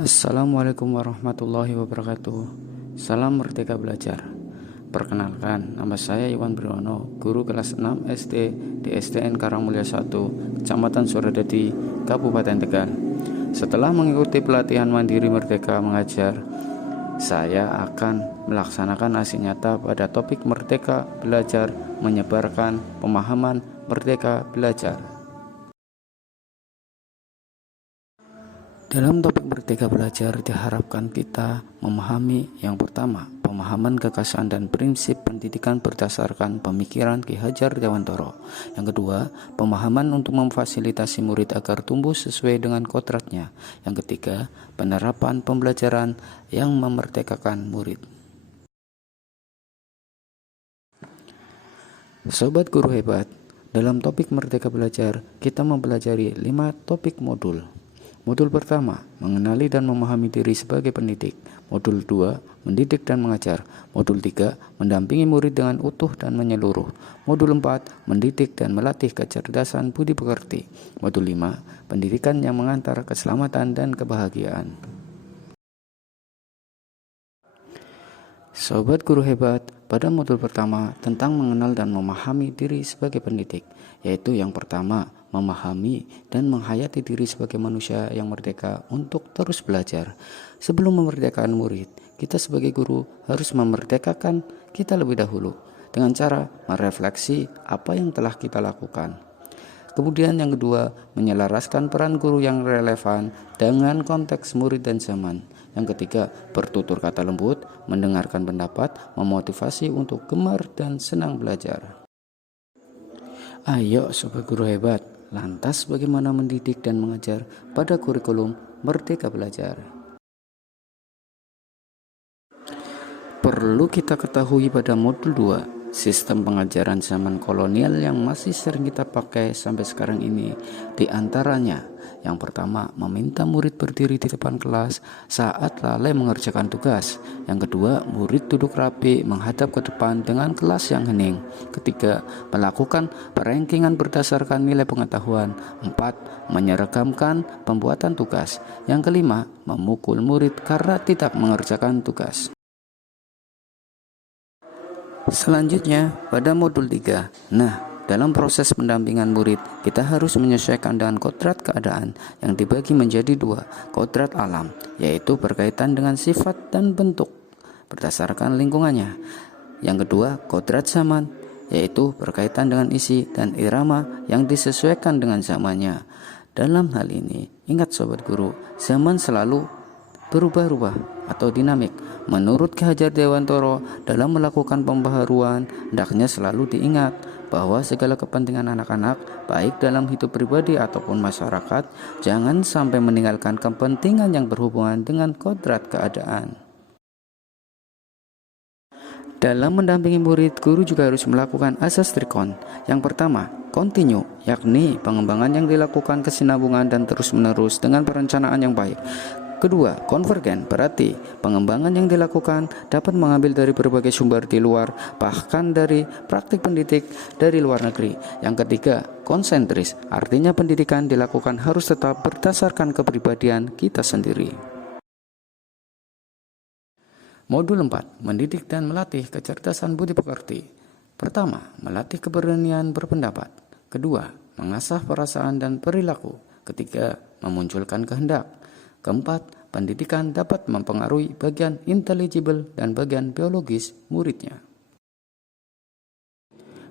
Assalamualaikum warahmatullahi wabarakatuh. Salam Merdeka Belajar. Perkenalkan, nama saya Iwan Briwono, guru kelas 6 SD di SDN Karangmulya 1, Kecamatan Suradadi, Kabupaten Tegal. Setelah mengikuti pelatihan mandiri Merdeka Mengajar, saya akan melaksanakan aksi nyata pada topik Merdeka Belajar, menyebarkan pemahaman Merdeka Belajar. Dalam topik Merdeka Belajar diharapkan kita memahami yang pertama, pemahaman gagasan dan prinsip pendidikan berdasarkan pemikiran Ki Hajar Dewantara. Yang kedua, pemahaman untuk memfasilitasi murid agar tumbuh sesuai dengan kodratnya. Yang ketiga, penerapan pembelajaran yang memerdekakan murid. Sobat guru hebat, dalam topik Merdeka Belajar, kita mempelajari 5 topik modul. Modul pertama, mengenali dan memahami diri sebagai pendidik. Modul 2, mendidik dan mengajar. Modul 3, mendampingi murid dengan utuh dan menyeluruh. Modul 4, mendidik dan melatih kecerdasan budi pekerti. Modul 5, pendidikan yang mengantar keselamatan dan kebahagiaan. Sobat guru hebat, pada modul pertama tentang mengenal dan memahami diri sebagai pendidik, yaitu yang pertama, memahami dan menghayati diri sebagai manusia yang merdeka untuk terus belajar. Sebelum memerdekakan murid, kita sebagai guru harus memerdekakan kita lebih dahulu dengan cara merefleksi apa yang telah kita lakukan. Kemudian yang kedua, menyelaraskan peran guru yang relevan dengan konteks murid dan zaman. Yang ketiga, bertutur kata lembut, mendengarkan pendapat, memotivasi untuk gemar dan senang belajar. Ayo sobat guru hebat, lantas bagaimana mendidik dan mengajar pada kurikulum Merdeka Belajar? Perlu kita ketahui pada modul 2, sistem pengajaran zaman kolonial yang masih sering kita pakai sampai sekarang ini. Di antaranya, yang pertama, meminta murid berdiri di depan kelas saat lalai mengerjakan tugas. Yang kedua, murid duduk rapi menghadap ke depan dengan kelas yang hening. Ketiga, melakukan perankingan berdasarkan nilai pengetahuan. 4, menyeragamkan pembuatan tugas. Yang kelima, memukul murid karena tidak mengerjakan tugas. Selanjutnya, pada modul 3, dalam proses pendampingan murid, kita harus menyesuaikan dengan kodrat keadaan yang dibagi menjadi 2, kodrat alam, yaitu berkaitan dengan sifat dan bentuk berdasarkan lingkungannya. Yang kedua, kodrat zaman, yaitu berkaitan dengan isi dan irama yang disesuaikan dengan zamannya. Dalam hal ini, ingat sobat guru, zaman selalu berubah-ubah atau dinamik. Menurut Ki Hajar Dewantara, dalam melakukan pembaharuan, hendaknya selalu diingat bahwa segala kepentingan anak-anak, baik dalam hidup pribadi ataupun masyarakat, jangan sampai meninggalkan kepentingan yang berhubungan dengan kodrat keadaan. Dalam mendampingi murid, guru juga harus melakukan asas trikon. Yang pertama, kontinu, yakni pengembangan yang dilakukan kesinambungan dan terus-menerus dengan perencanaan yang baik. Kedua, konvergen, berarti pengembangan yang dilakukan dapat mengambil dari berbagai sumber di luar, bahkan dari praktik pendidik dari luar negeri. Yang ketiga, konsentris, artinya pendidikan dilakukan harus tetap berdasarkan kepribadian kita sendiri. Modul 4, mendidik dan melatih kecerdasan budi pekerti. Pertama, melatih keberanian berpendapat. Kedua, mengasah perasaan dan perilaku. Ketiga, memunculkan kehendak. Keempat, pendidikan dapat mempengaruhi bagian intelligible dan bagian biologis muridnya.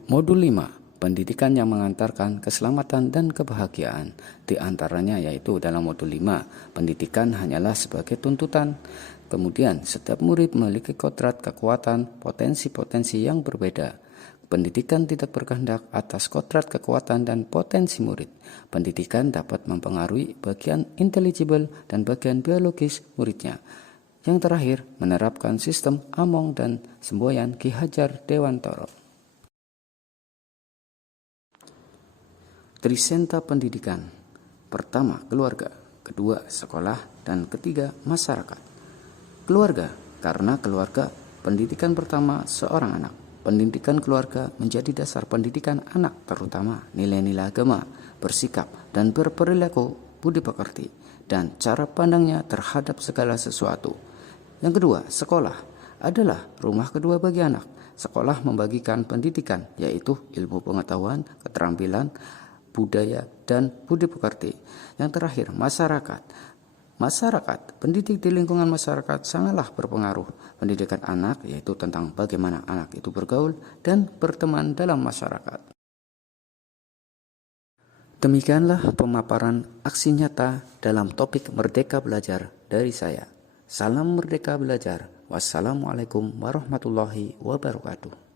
Modul 5, pendidikan yang mengantarkan keselamatan dan kebahagiaan. Di antaranya yaitu dalam modul 5, pendidikan hanyalah sebagai tuntutan. Kemudian, setiap murid memiliki kodrat, kekuatan, potensi-potensi yang berbeda. Pendidikan tidak berkehendak atas kodrat, kekuatan, dan potensi murid. Pendidikan dapat mempengaruhi bagian intelligible dan bagian biologis muridnya. Yang terakhir, menerapkan sistem Among dan semboyan Ki Hajar Dewantara. Trisenta pendidikan. Pertama, keluarga. Kedua, sekolah. Dan ketiga, masyarakat. Keluarga, karena keluarga pendidikan pertama seorang anak. Pendidikan keluarga menjadi dasar pendidikan anak, terutama nilai-nilai agama, bersikap, dan berperilaku budi pekerti. dan cara pandangnya terhadap segala sesuatu. Yang kedua, sekolah adalah rumah kedua bagi anak. Sekolah membagikan pendidikan, yaitu ilmu pengetahuan, keterampilan, budaya, dan budi pekerti. Yang terakhir, masyarakat. Masyarakat, pendidik di lingkungan masyarakat sangatlah berpengaruh. Pendidikan anak yaitu tentang bagaimana anak itu bergaul dan berteman dalam masyarakat. Demikianlah pemaparan aksi nyata dalam topik Merdeka Belajar dari saya. Salam Merdeka Belajar. Wassalamualaikum warahmatullahi wabarakatuh.